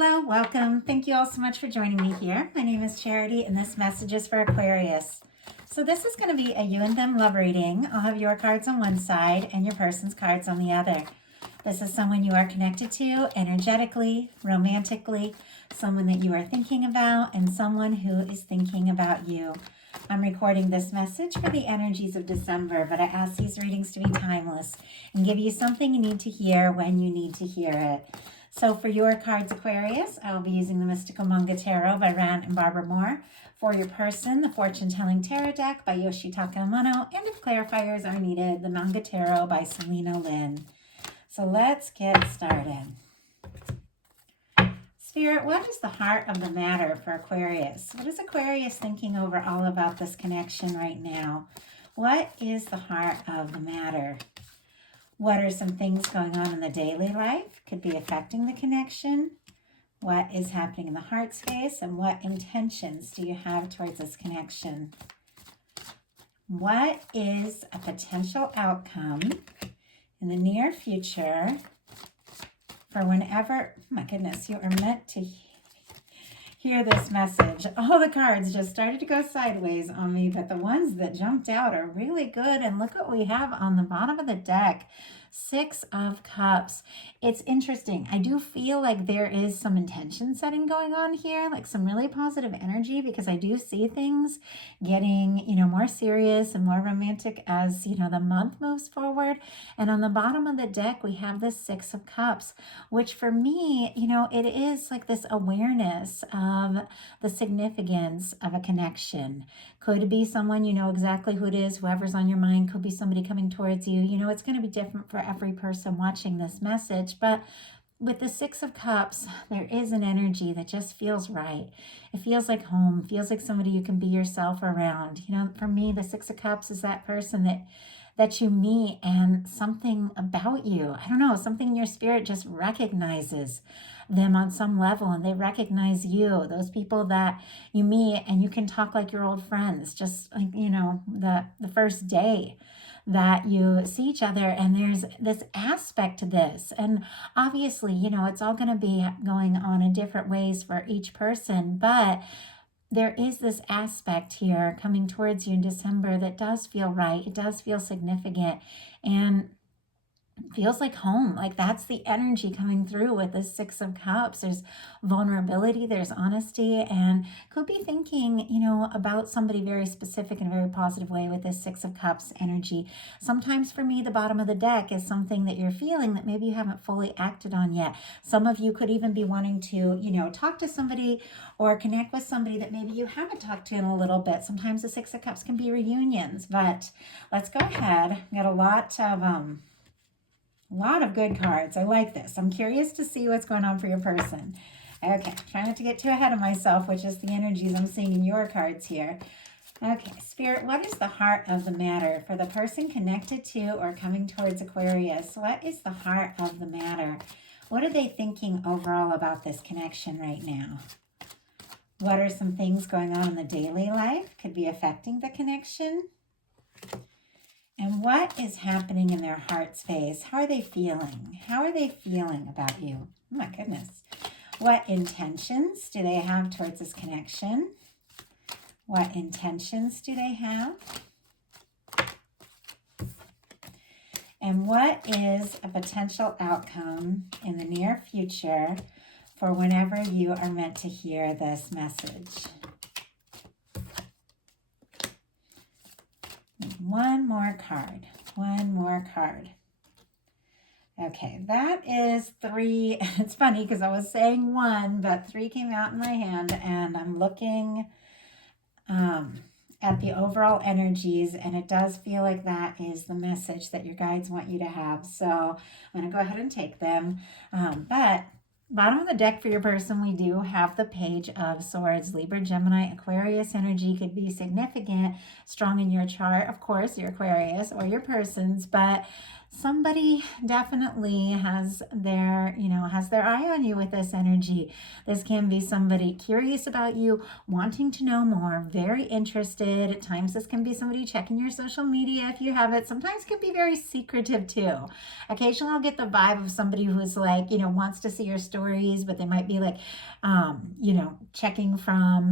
Hello, welcome. Thank you all so much for joining me here. My name is Charity, and this message is for Aquarius. So this is going to be a you and them love reading. I'll have your cards on one side and your person's cards on the other. This is someone you are connected to energetically, romantically, someone that you are thinking about, and someone who is thinking about you. I'm recording this message for the energies of December, but I ask these readings to be timeless and give you something you need to hear when you need to hear it. So for your cards, Aquarius, I will be using the Mystical Manga Tarot by Ran and Barbara Moore. For your person, the Fortune Telling Tarot Deck by Yoshitaka Amano. And if clarifiers are needed, the Manga Tarot by Selena Lynn. So let's get started. Spirit, what is the heart of the matter for Aquarius? What is Aquarius thinking overall about this connection right now? What is the heart of the matter? What are some things going on in the daily life? Could be affecting the connection. What is happening in the heart space? And what intentions do you have towards this connection? What is a potential outcome in the near future for whenever, oh my goodness, you are meant to hear this message? All the cards just started to go sideways on me, but the ones that jumped out are really good. And look what we have on the bottom of the deck. 6 of Cups. It's interesting. I do feel like there is some intention setting going on here, like some really positive energy, because I do see things getting, more serious and more romantic as, the month moves forward. And on the bottom of the deck, we have this 6 of Cups, which for me, it is like this awareness of the significance of a connection. Could be someone, you know exactly who it is, whoever's on your mind. Could be somebody coming towards you. It's going to be different for every person watching this message. But with the 6 of Cups, there is an energy that just feels right. It feels like home, feels like somebody you can be yourself around. For me, the 6 of Cups is that person that you meet and something about you, I don't know, something in your spirit just recognizes them on some level, and they recognize you. Those people that you meet and you can talk like your old friends, just like, the first day that you see each other, and there's this aspect to this. And obviously, it's all going to be going on in different ways for each person, but there is this aspect here coming towards you in December that does feel right. It does feel significant and feels like home. Like that's the energy coming through with this 6 of Cups. There's vulnerability, there's honesty, and could be thinking, about somebody very specific in a very positive way with this 6 of Cups energy. Sometimes for me, the bottom of the deck is something that you're feeling that maybe you haven't fully acted on yet. Some of you could even be wanting to, talk to somebody or connect with somebody that maybe you haven't talked to in a little bit. Sometimes the 6 of Cups can be reunions, but let's go ahead. Got a lot of good cards. I like this. I'm curious to see what's going on for your person. Okay, try not to get too ahead of myself, which is the energies I'm seeing in your cards here. Okay, Spirit, what is the heart of the matter for the person connected to or coming towards Aquarius? What is the heart of the matter? What are they thinking overall about this connection right now? What are some things going on in the daily life? Could be affecting the connection. And what is happening in their heart space? How are they feeling? How are they feeling about you? Oh my goodness. What intentions do they have towards this connection? What intentions do they have? And what is a potential outcome in the near future for whenever you are meant to hear this message? One more card. One more card. Okay, that is 3. It's funny because I was saying 1, but 3 came out in my hand, and I'm looking at the overall energies, and it does feel like that is the message that your guides want you to have. So I'm going to go ahead and take them. But bottom of the deck for your person, we do have the Page of Swords. Libra, Gemini, Aquarius energy could be significant, strong in your chart. Of course, your Aquarius or your person's, but somebody definitely has their, has their eye on you with this energy. This can be somebody curious about you, wanting to know more, very interested. At times this can be somebody checking your social media if you have it. Sometimes it can be very secretive too. Occasionally I'll get the vibe of somebody who's like, wants to see your stories, but they might be like, checking from,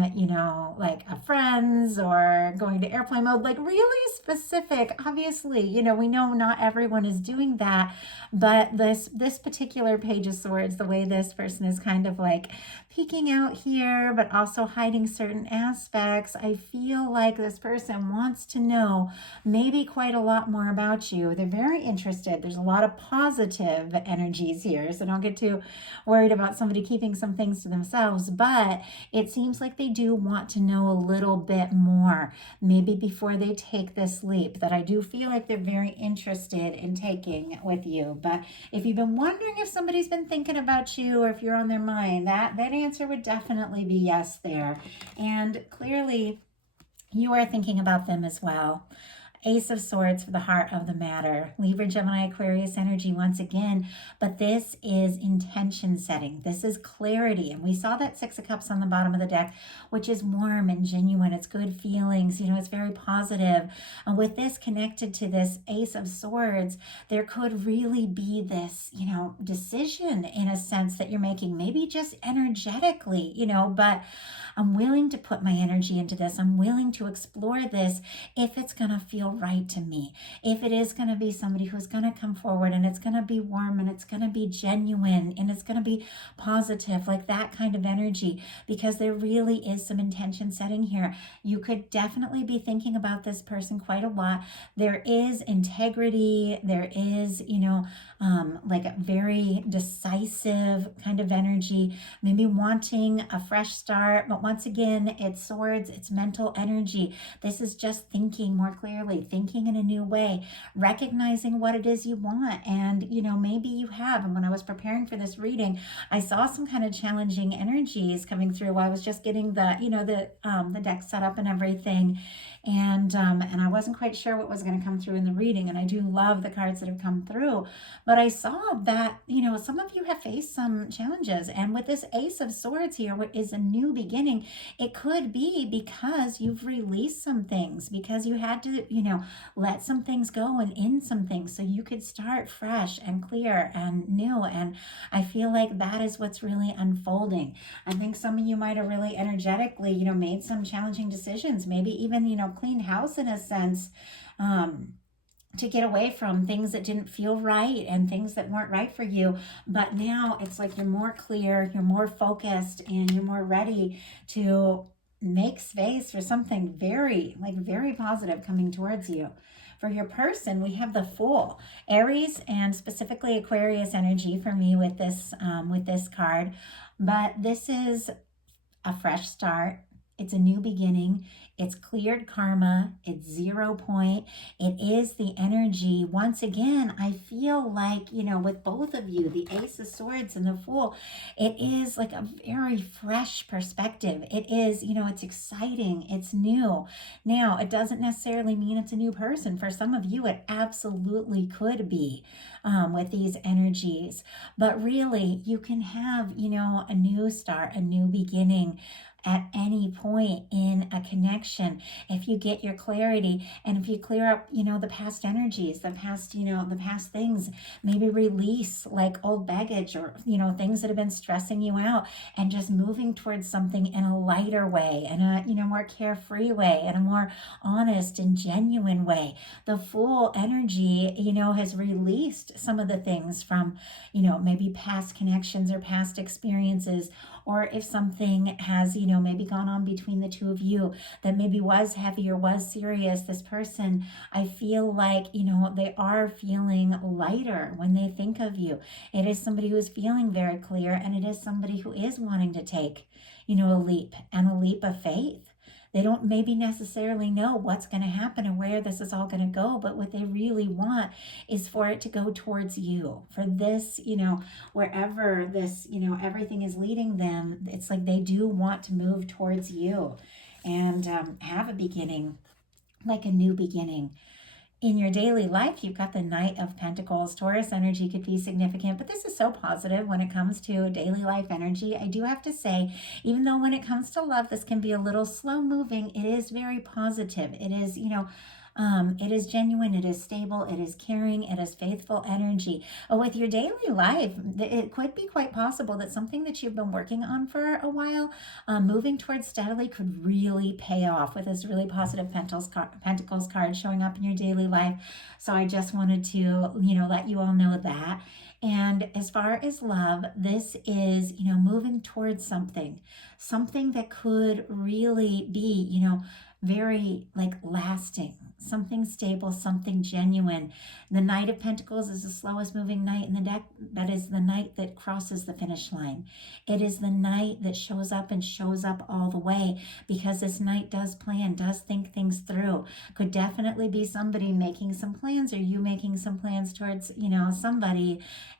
like a friend's or going to airplane mode, like really specific. Obviously, we know not everyone is doing that, but this particular Page of Swords, the way this person is kind of like peeking out here, but also hiding certain aspects, I feel like this person wants to know maybe quite a lot more about you. They're very interested. There's a lot of positive energies here, so don't get too worried about somebody keeping some things to themselves, but it seems like they do want to know a little bit more, maybe before they take this leap that I do feel like they're very interested in taking with you. But if you've been wondering if somebody's been thinking about you or if you're on their mind, that answer would definitely be yes there. And clearly you are thinking about them as well. Ace of Swords for the heart of the matter. Libra, Gemini, Aquarius energy once again, but this is intention setting. This is clarity. And we saw that Six of Cups on the bottom of the deck, which is warm and genuine. It's good feelings. It's very positive. And with this connected to this Ace of Swords, there could really be this, decision in a sense that you're making, maybe just energetically, but I'm willing to put my energy into this. I'm willing to explore this if it's going to feel right to me. If it is going to be somebody who's going to come forward and it's going to be warm and it's going to be genuine and it's going to be positive, like that kind of energy, because there really is some intention setting here. You could definitely be thinking about this person quite a lot. There is integrity. There is, like a very decisive kind of energy, maybe wanting a fresh start. But once again, it's swords, it's mental energy. This is just thinking more clearly, thinking in a new way, recognizing what it is you want. And, maybe you have. And when I was preparing for this reading, I saw some kind of challenging energies coming through while I was just getting the deck set up and everything. And I wasn't quite sure what was going to come through in the reading. And I do love the cards that have come through. But I saw that, some of you have faced some challenges. And with this Ace of Swords here, what is a new beginning, it could be because you've released some things, because you had to, let some things go and end some things so you could start fresh and clear and new. And I feel like that is what's really unfolding. I think some of you might have really energetically, made some challenging decisions, maybe even, clean house in a sense, to get away from things that didn't feel right and things that weren't right for you. But now it's like you're more clear, you're more focused, and you're more ready to make space for something very positive coming towards you. For your person, we have the Fool, Aries and specifically Aquarius energy for me with this card. But this is a fresh start. It's a new beginning. It's cleared karma. It's 0 point. It is the energy. Once again, I feel like, with both of you, the Ace of Swords and the Fool, it is like a very fresh perspective. It is, it's exciting. It's new. Now, it doesn't necessarily mean it's a new person. For some of you, it absolutely could be with these energies. But really, you can have, a new start, a new beginning at any point in a connection if you get your clarity and if you clear up the past energies, the past things, maybe release like old baggage or things that have been stressing you out, and just moving towards something in a lighter way, in a more carefree way, in a more honest and genuine way. The Fool energy has released some of the things from maybe past connections or past experiences, or if something has, maybe gone on between the two of you that maybe was heavy or was serious, this person, I feel like, they are feeling lighter when they think of you. It is somebody who is feeling very clear, and it is somebody who is wanting to take, a leap, and a leap of faith. They don't maybe necessarily know what's going to happen and where this is all going to go, but what they really want is for it to go towards you. For this, wherever this, everything is leading them, it's like they do want to move towards you and have a beginning, like a new beginning. in your daily life, you've got the Knight of Pentacles. Taurus energy could be significant, but this is so positive when it comes to daily life energy. I do have to say, even though when it comes to love, this can be a little slow moving, it is very positive. It is, it is genuine, it is stable, it is caring, it is faithful energy. With your daily life, it could be quite possible that something that you've been working on for a while, moving towards steadily, could really pay off with this really positive Pentacles card showing up in your daily life. So I just wanted to, let you all know that. And as far as love, this is, moving towards something that could really be, very like lasting, something stable, something genuine. The Knight of Pentacles is the slowest moving knight in the deck. That is the knight that crosses the finish line. It is the knight that shows up and shows up all the way, because this knight does plan, does think things through. Could definitely be somebody making some plans, or you making some plans towards, somebody.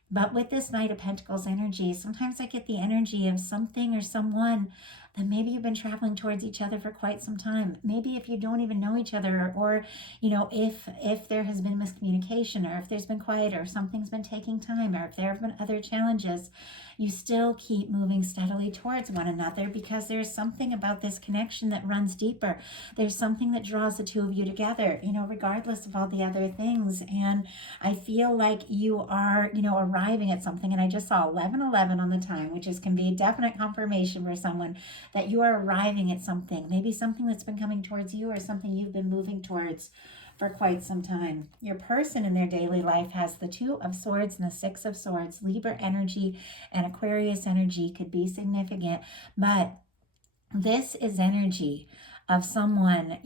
But with this Knight of Pentacles energy, sometimes I get the energy of something or someone that maybe you've been traveling towards each other for quite some time. Maybe if you don't even know each other, or, if there has been miscommunication, or if there's been quiet, or if something's been taking time, or if there have been other challenges, you still keep moving steadily towards one another, because there's something about this connection that runs deeper. There's something that draws the two of you together, regardless of all the other things. And I feel like you are, arriving at something. And I just saw 1111 on the time, which can be definite confirmation for someone that you are arriving at something, maybe something that's been coming towards you, or something you've been moving towards for quite some time. Your person in their daily life has the Two of Swords and the Six of Swords. Libra energy and Aquarius energy could be significant, but this is energy of someone,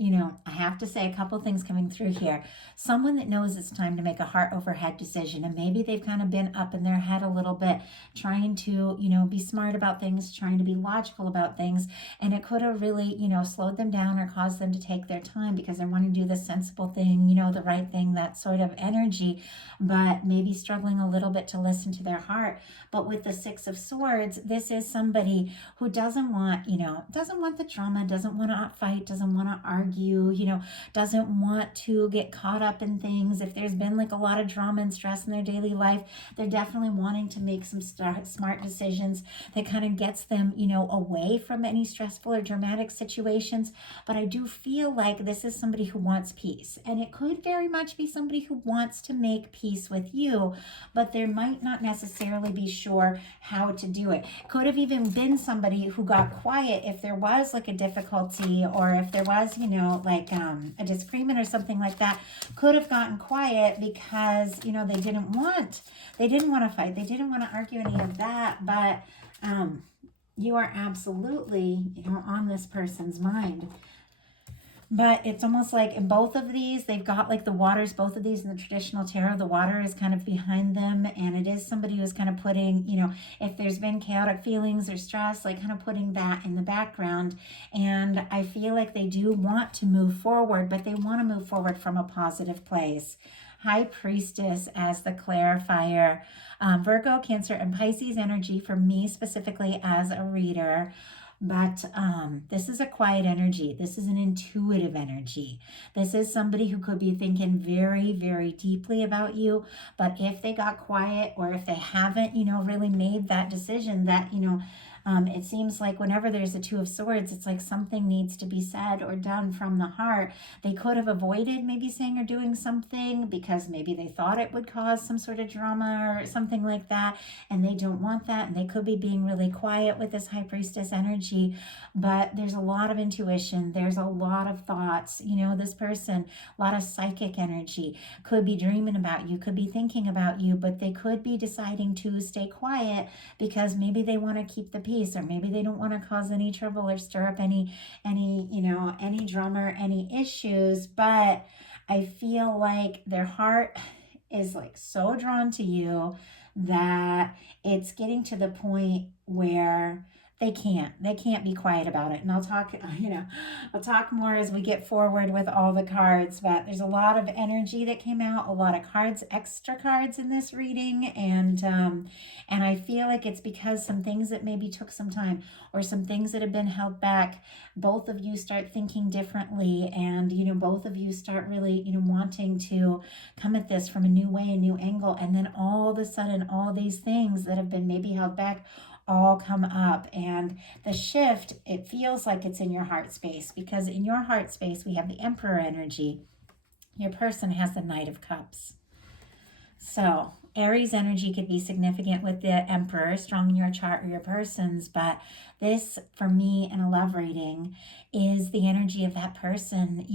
I have to say a couple things coming through here. Someone that knows it's time to make a heart over head decision, and maybe they've kind of been up in their head a little bit, trying to, be smart about things, trying to be logical about things, and it could have really, slowed them down or caused them to take their time, because they're wanting to do the sensible thing, the right thing, that sort of energy, but maybe struggling a little bit to listen to their heart. But with the Six of Swords, this is somebody who doesn't want the drama, doesn't want to fight, doesn't want to argue, doesn't want to get caught up in things. If there's been like a lot of drama and stress in their daily life, they're definitely wanting to make some smart decisions that kind of gets them, away from any stressful or dramatic situations. But I do feel like this is somebody who wants peace, and it could very much be somebody who wants to make peace with you, but they might not necessarily be sure how to do it. Could have even been somebody who got quiet if there was like a difficulty, or if there was, a disagreement or something like that. Could have gotten quiet because, they didn't want to fight. They didn't want to argue any of that. But you are absolutely, on this person's mind. But it's almost like in both of these, they've got like the waters, both of these in the traditional tarot, the water is kind of behind them. And it is somebody who's kind of putting, if there's been chaotic feelings or stress, like kind of putting that in the background. And I feel like they do want to move forward, but they want to move forward from a positive place. High Priestess as the clarifier. Virgo, Cancer, and Pisces energy for me specifically as a reader. But this is a quiet energy. This is an intuitive energy. This is somebody who could be thinking very, very deeply about you. But if they got quiet, or if they haven't, really made that decision, that, it seems like whenever there's a Two of Swords, it's like something needs to be said or done from the heart. They could have avoided maybe saying or doing something because maybe they thought it would cause some sort of drama or something like that, and they don't want that, and they could be being really quiet with this High Priestess energy. But there's a lot of intuition. There's a lot of thoughts. This person, a lot of psychic energy, could be dreaming about you, could be thinking about you, but they could be deciding to stay quiet because maybe they want to keep the peace, or maybe they don't want to cause any trouble or stir up any drama or any issues. But I feel like their heart is like so drawn to you that it's getting to the point where They can't be quiet about it. And I'll talk, I'll talk more as we get forward with all the cards, but there's a lot of energy that came out, a lot of cards, extra cards in this reading. And I feel like it's because some things that maybe took some time, or some things that have been held back, both of you start thinking differently, and, both of you start really, wanting to come at this from a new way, a new angle. And then all of a sudden, all these things that have been maybe held back all come up. And the shift, it feels like it's in your heart space, because in your heart space we have the Emperor energy. Your person has the Knight of Cups. So Aries energy could be significant with the Emperor, strong in your chart or your person's, but this, for me, in a love reading, is the energy of that person,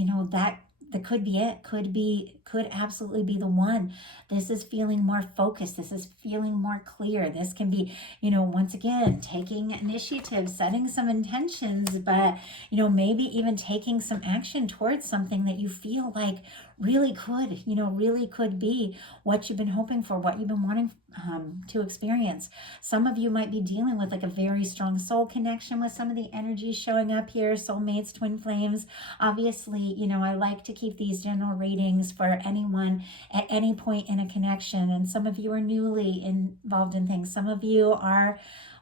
that could be it, could absolutely be the one. This is feeling more focused. This is feeling more clear. This can be, once again, taking initiative, setting some intentions, but, maybe even taking some action towards something that you feel like really could be what you've been hoping for, what you've been wanting to experience. Some of you might be dealing with like a very strong soul connection with some of the energies showing up here, soulmates, twin flames. Obviously, I like to keep these general readings for anyone at any point in a connection. And some of you are newly involved in things. Some of you are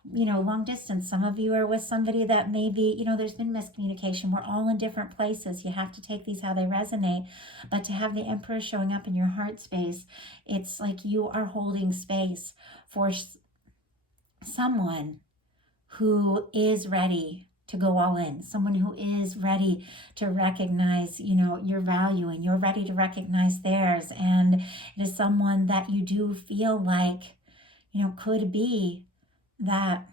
long distance. Some of you are with somebody that maybe, there's been miscommunication. We're all in different places. You have to take these how they resonate. But to have the Emperor showing up in your heart space, it's like you are holding space for someone who is ready to go all in, someone who is ready to recognize, your value, and you're ready to recognize theirs. And it is someone that you do feel like, could be that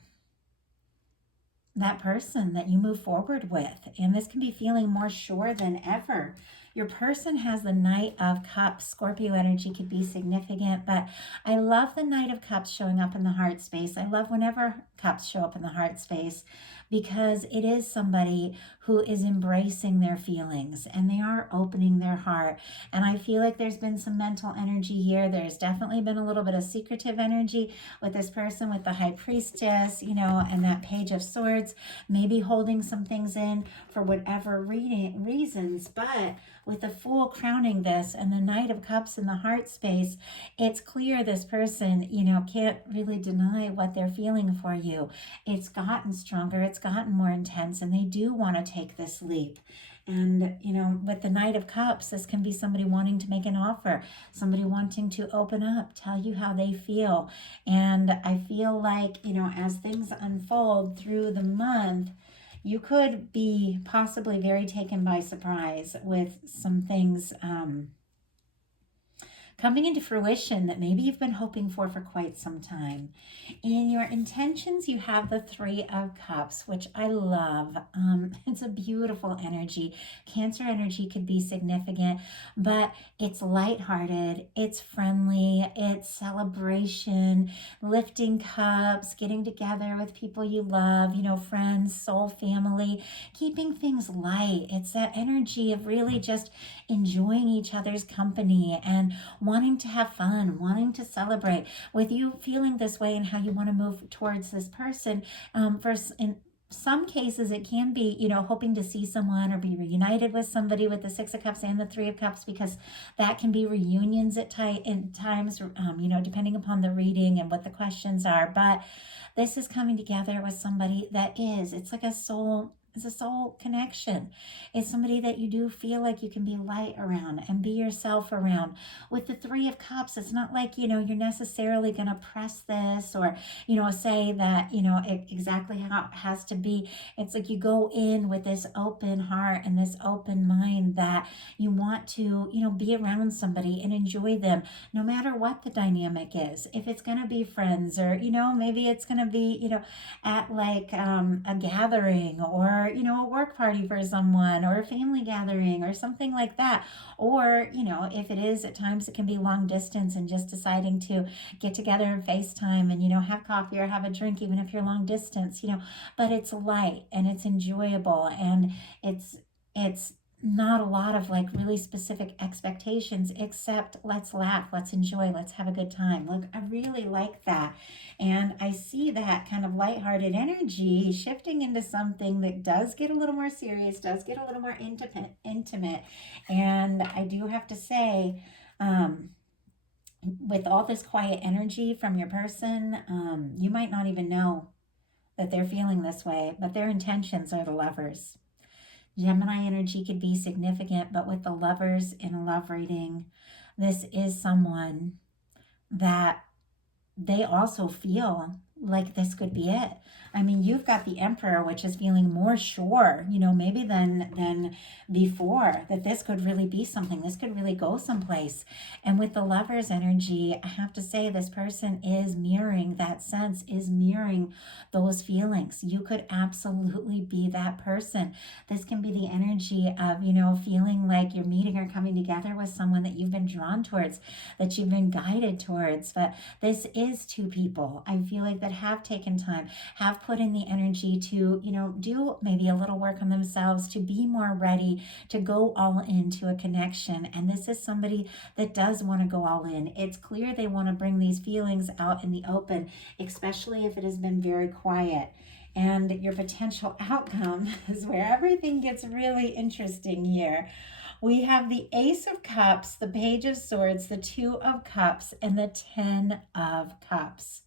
person that you move forward with. And this can be feeling more sure than ever. Your person has the Knight of Cups. Scorpio energy could be significant, but I love the Knight of Cups showing up in the heart space. I love whenever cups show up in the heart space, because it is somebody who is embracing their feelings and they are opening their heart. And I feel like there's been some mental energy here. There's definitely been a little bit of secretive energy with this person, with the High Priestess, and that Page of Swords, maybe holding some things in for whatever reasons. But with the Fool crowning this and the Knight of Cups in the heart space, it's clear this person, can't really deny what they're feeling for you. It's gotten stronger, it's gotten more intense, and they do want to take this leap. And, with the Knight of Cups, this can be somebody wanting to make an offer, somebody wanting to open up, tell you how they feel. And I feel like, as things unfold through the month, you could be possibly very taken by surprise with some things coming into fruition that maybe you've been hoping for quite some time. In your intentions, you have the Three of Cups, which I love. It's a beautiful energy. Cancer energy could be significant, but it's lighthearted, it's friendly, it's celebration, lifting cups, getting together with people you love, friends, soul family, keeping things light. It's that energy of really just enjoying each other's company and wanting to have fun, wanting to celebrate. With you feeling this way and how you want to move towards this person, in some cases it can be, hoping to see someone or be reunited with somebody with the Six of Cups and the Three of Cups, because that can be reunions at times, depending upon the reading and what the questions are. But this is coming together with somebody that it's like a soul. It's a soul connection. It's somebody that you do feel like you can be light around and be yourself around. With the Three of Cups, it's not like, you're necessarily going to press this or, say that, exactly how it has to be. It's like you go in with this open heart and this open mind that you want to, be around somebody and enjoy them, no matter what the dynamic is. If it's going to be friends or, maybe it's going to be, at like a gathering or a work party for someone or a family gathering or something like that. Or, if it is, at times it can be long distance and just deciding to get together and FaceTime and, have coffee or have a drink, even if you're long distance, but it's light and it's enjoyable and it's not a lot of like really specific expectations, except let's laugh, let's enjoy, let's have a good time. Look, I really like that. And I see that kind of lighthearted energy shifting into something that does get a little more serious, does get a little more intimate. And I do have to say, with all this quiet energy from your person, you might not even know that they're feeling this way, but their intentions are the Lovers. Gemini energy could be significant, but with the Lovers in a love reading, this is someone that they also feel like this could be it. I mean, you've got the Emperor, which is feeling more sure, maybe than before, that this could really be something. This could really go someplace. And with the Lovers energy, I have to say this person is mirroring that sense, is mirroring those feelings. You could absolutely be that person. This can be the energy of, feeling like you're meeting or coming together with someone that you've been drawn towards, that you've been guided towards. But this is two people, I feel like, that have taken time, have put in the energy to, do maybe a little work on themselves, to be more ready to go all into a connection. And this is somebody that does want to go all in. It's clear they want to bring these feelings out in the open, especially if it has been very quiet. And your potential outcome is where everything gets really interesting here. We have the Ace of Cups, the Page of Swords, the Two of Cups, and the 10 of Cups.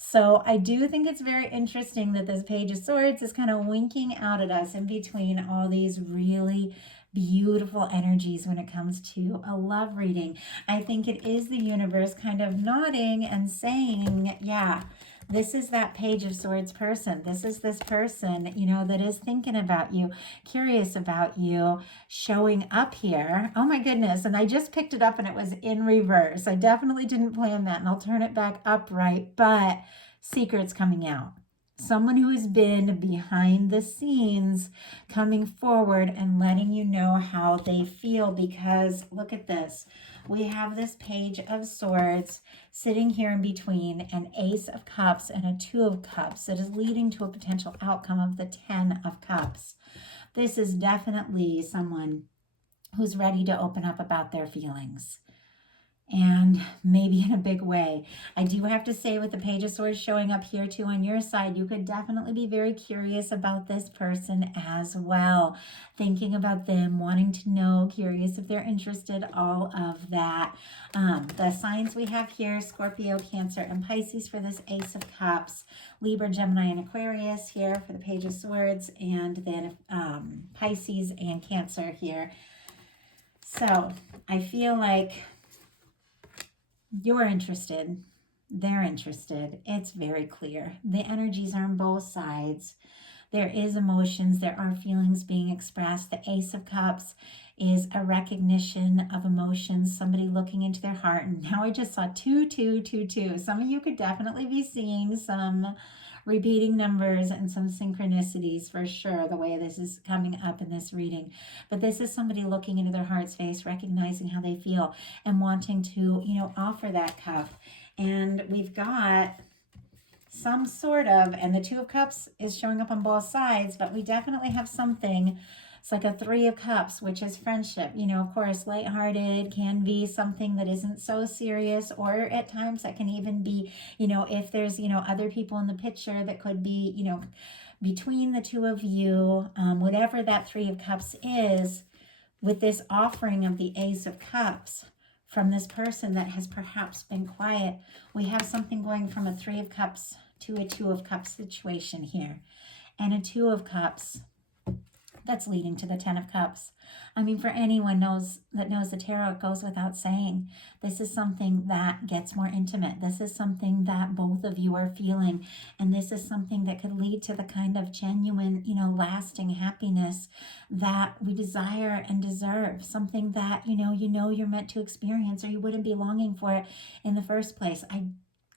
So I do think it's very interesting that this Page of Swords is kind of winking out at us in between all these really beautiful energies when it comes to a love reading. I think it is the universe kind of nodding and saying, yeah, this is that Page of Swords person. This is this person, that is thinking about you, curious about you, showing up here. Oh my goodness. And I just picked it up and it was in reverse. I definitely didn't plan that, and I'll turn it back upright, but secrets coming out. Someone who has been behind the scenes coming forward and letting you know how they feel, because look at this. We have this Page of Swords sitting here in between an Ace of Cups and a Two of Cups that is leading to a potential outcome of the 10 of Cups. This is definitely someone who's ready to open up about their feelings, and maybe in a big way. I do have to say, with the Page of Swords showing up here too on your side, you could definitely be very curious about this person as well. Thinking about them, wanting to know, curious if they're interested, all of that. The signs we have here, Scorpio, Cancer, and Pisces for this Ace of Cups. Libra, Gemini, and Aquarius here for the Page of Swords. And then Pisces and Cancer here. So I feel like you're interested, they're interested. It's very clear. The energies are on both sides. There is emotions, there are feelings being expressed. The Ace of Cups is a recognition of emotions, somebody looking into their heart. And now I just saw 2, 2, 2, 2. Some of you could definitely be seeing some repeating numbers and some synchronicities for sure, the way this is coming up in this reading. But this is somebody looking into their heart's face, recognizing how they feel, and wanting to, offer that cup. And we've got some sort of, and the Two of Cups is showing up on both sides, but we definitely have something. It's like a Three of Cups, which is friendship. Of course, lighthearted, can be something that isn't so serious, or at times that can even be, if there's, other people in the picture that could be, between the two of you, whatever that Three of Cups is, with this offering of the Ace of Cups from this person that has perhaps been quiet, we have something going from a Three of Cups to a Two of Cups situation here. And a Two of Cups that's leading to the 10 of Cups. I mean, for anyone that knows the tarot, it goes without saying. This is something that gets more intimate. This is something that both of you are feeling. And this is something that could lead to the kind of genuine, lasting happiness that we desire and deserve. Something that, you're meant to experience, or you wouldn't be longing for it in the first place. I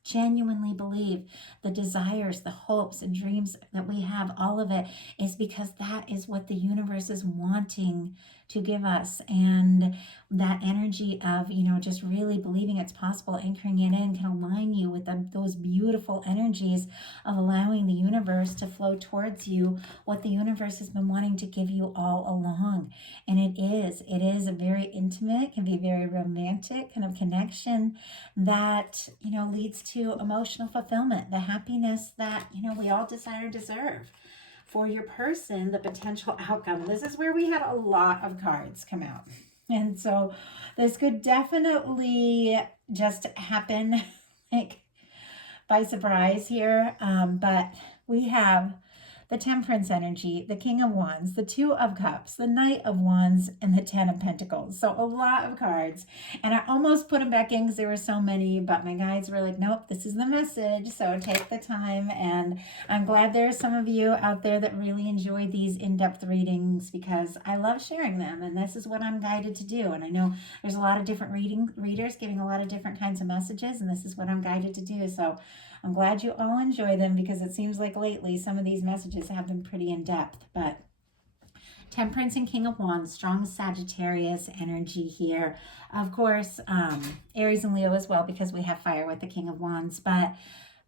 genuinely believe the desires, the hopes and dreams that we have, all of it is because that is what the universe is wanting to give us. And that energy of, just really believing it's possible, anchoring it in, can align you with those beautiful energies of allowing the universe to flow towards you, what the universe has been wanting to give you all along. And it is a very intimate, can be very romantic kind of connection that, leads to emotional fulfillment, the happiness that, we all desire and deserve. For your person, the potential outcome. This is where we had a lot of cards come out. And so this could definitely just happen like by surprise here. But we have the Temperance energy, the King of Wands, the Two of Cups, the Knight of Wands, and the Ten of Pentacles. So a lot of cards. And I almost put them back in because there were so many, but my guides were like, nope, this is the message. So take the time. And I'm glad there are some of you out there that really enjoy these in-depth readings because I love sharing them. And this is what I'm guided to do. And I know there's a lot of different readers giving a lot of different kinds of messages. And this is what I'm guided to do. So I'm glad you all enjoy them because it seems like lately some of these messages have been pretty in-depth. But Temperance and King of Wands, strong Sagittarius energy here. Of course, Aries and Leo as well because we have fire with the King of Wands. But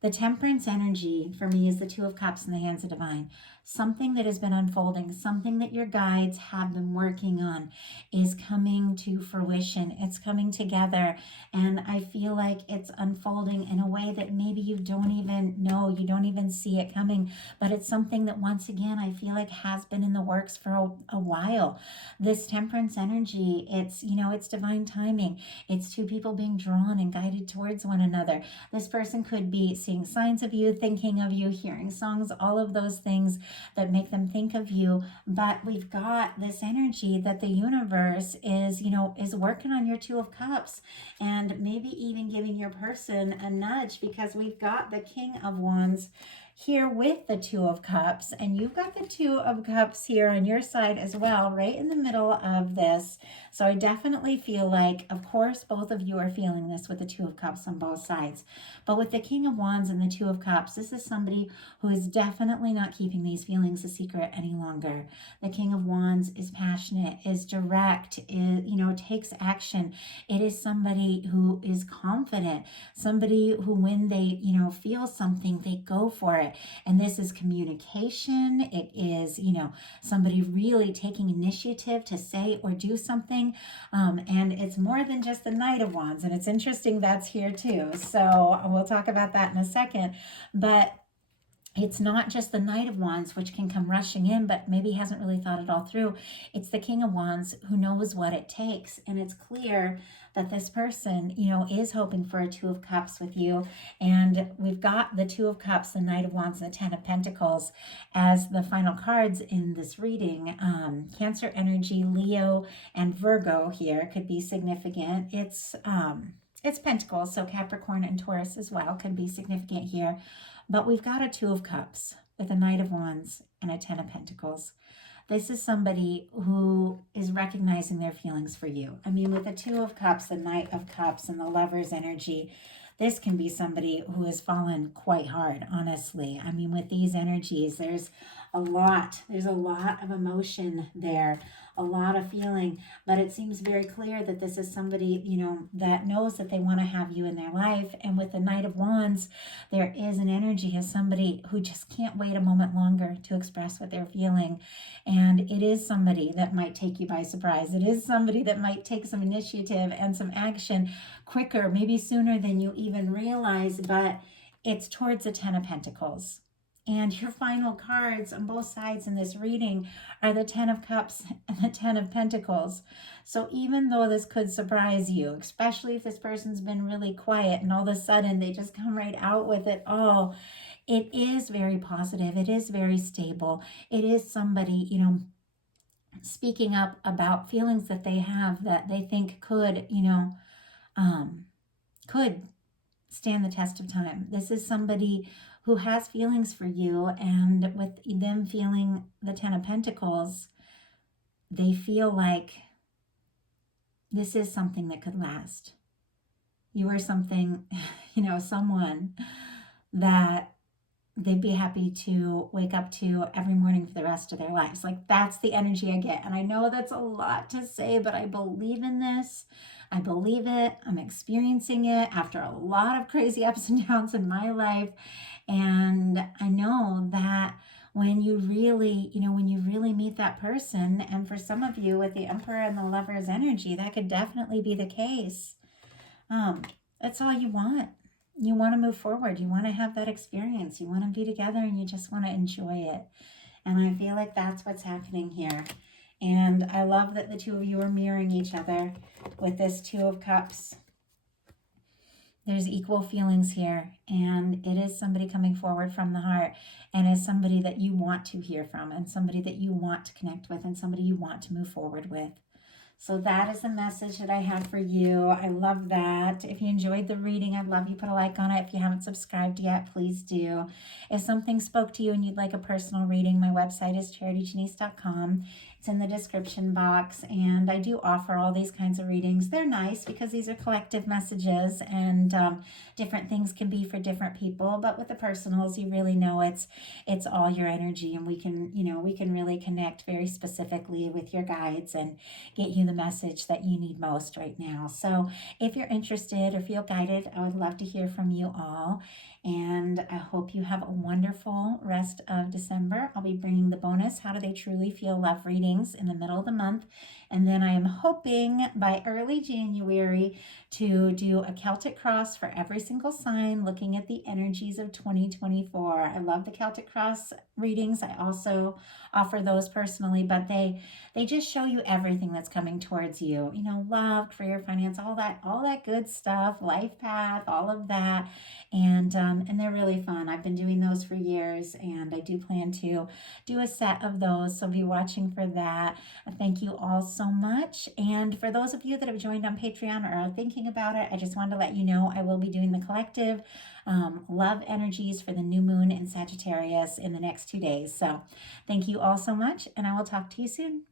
the Temperance energy for me is the Two of Cups in the hands of divine. Something that has been unfolding, something that your guides have been working on is coming to fruition. It's coming together. And I feel like it's unfolding in a way that maybe you don't even know, you don't even see it coming. But it's something that, once again, I feel like has been in the works for a while. This Temperance energy, it's, it's divine timing. It's two people being drawn and guided towards one another. This person could be seeing signs of you, thinking of you, hearing songs, all of those things that make them think of you. But we've got this energy that the universe is, is working on your Two of Cups and maybe even giving your person a nudge because we've got the King of Wands here with the Two of Cups, and you've got the Two of Cups here on your side as well, right in the middle of this. So I definitely feel like, of course, both of you are feeling this with the Two of Cups on both sides. But with the King of Wands and the Two of Cups, this is somebody who is definitely not keeping these feelings a secret any longer. The King of Wands is passionate, is direct, takes action. It is somebody who is confident, somebody who, when they, feel something, they go for it. And this is communication. It is, somebody really taking initiative to say or do something. And it's more than just the Knight of Wands. And it's interesting that's here too. So we'll talk about that in a second. But it's not just the Knight of Wands, which can come rushing in, but maybe hasn't really thought it all through. It's the King of Wands who knows what it takes. And it's clear that this person, is hoping for a Two of Cups with you. And we've got the Two of Cups, the Knight of Wands, and the Ten of Pentacles as the final cards in this reading. Cancer energy, Leo, and Virgo here could be significant. It's Pentacles, so Capricorn and Taurus as well could be significant here. But we've got a Two of Cups with a Knight of Wands and a Ten of Pentacles. This is somebody who is recognizing their feelings for you. I mean, with the Two of Cups, the Knight of Cups, and the Lover's energy, this can be somebody who has fallen quite hard, honestly. I mean, with these energies, there's a lot of emotion there, a lot of feeling, but it seems very clear that this is somebody, that knows that they want to have you in their life. And with the Knight of Wands, there is an energy of somebody who just can't wait a moment longer to express what they're feeling. And it is somebody that might take you by surprise. It is somebody that might take some initiative and some action quicker, maybe sooner than you even realize, but it's towards the Ten of Pentacles. And your final cards on both sides in this reading are the Ten of Cups and the Ten of Pentacles. So even though this could surprise you, especially if this person's been really quiet and all of a sudden they just come right out with it all, it is very positive. It is very stable. It is somebody, speaking up about feelings that they have that they think could stand the test of time. This is somebody who has feelings for you, and with them feeling the Ten of Pentacles, they feel like this is something that could last. You are something, someone that they'd be happy to wake up to every morning for the rest of their lives. Like, that's the energy I get. And I know that's a lot to say, but I believe in this. I believe it. I'm experiencing it after a lot of crazy ups and downs in my life. And I know that when you really, when you really meet that person, and for some of you with the Emperor and the Lover's energy, that could definitely be the case. That's all you want. You want to move forward. You want to have that experience. You want to be together and you just want to enjoy it. And I feel like that's what's happening here. And I love that the two of you are mirroring each other with this Two of Cups. There's equal feelings here, and it is somebody coming forward from the heart, and is somebody that you want to hear from, and somebody that you want to connect with, and somebody you want to move forward with. So that is the message that I had for you. I love that. If you enjoyed the reading, I'd love you put a like on it. If you haven't subscribed yet, please do. If something spoke to you and you'd like a personal reading, my website is charityjanice.com. It's in the description box, and I do offer all these kinds of readings. They're nice because these are collective messages, and different things can be for different people. But with the personals, you really know it's all your energy, and we can really connect very specifically with your guides and get you the message that you need most right now. So if you're interested or feel guided, I would love to hear from you all. And I hope you have a wonderful rest of December. I'll be bringing the bonus, How Do They Truly Feel Love readings in the middle of the month. And then I am hoping by early January to do a Celtic cross for every single sign, looking at the energies of 2024. I love the Celtic cross readings. I also offer those personally, but they just show you everything that's coming towards you. Love, career, finance, all that good stuff, life path, all of that. And they're really fun. I've been doing those for years, and I do plan to do a set of those, so be watching for that. Thank you all so much. And for those of you that have joined on Patreon or are thinking about it, I just wanted to let you know I will be doing the collective love energies for the new moon in Sagittarius in the next 2 days. So thank you all so much, and I will talk to you soon.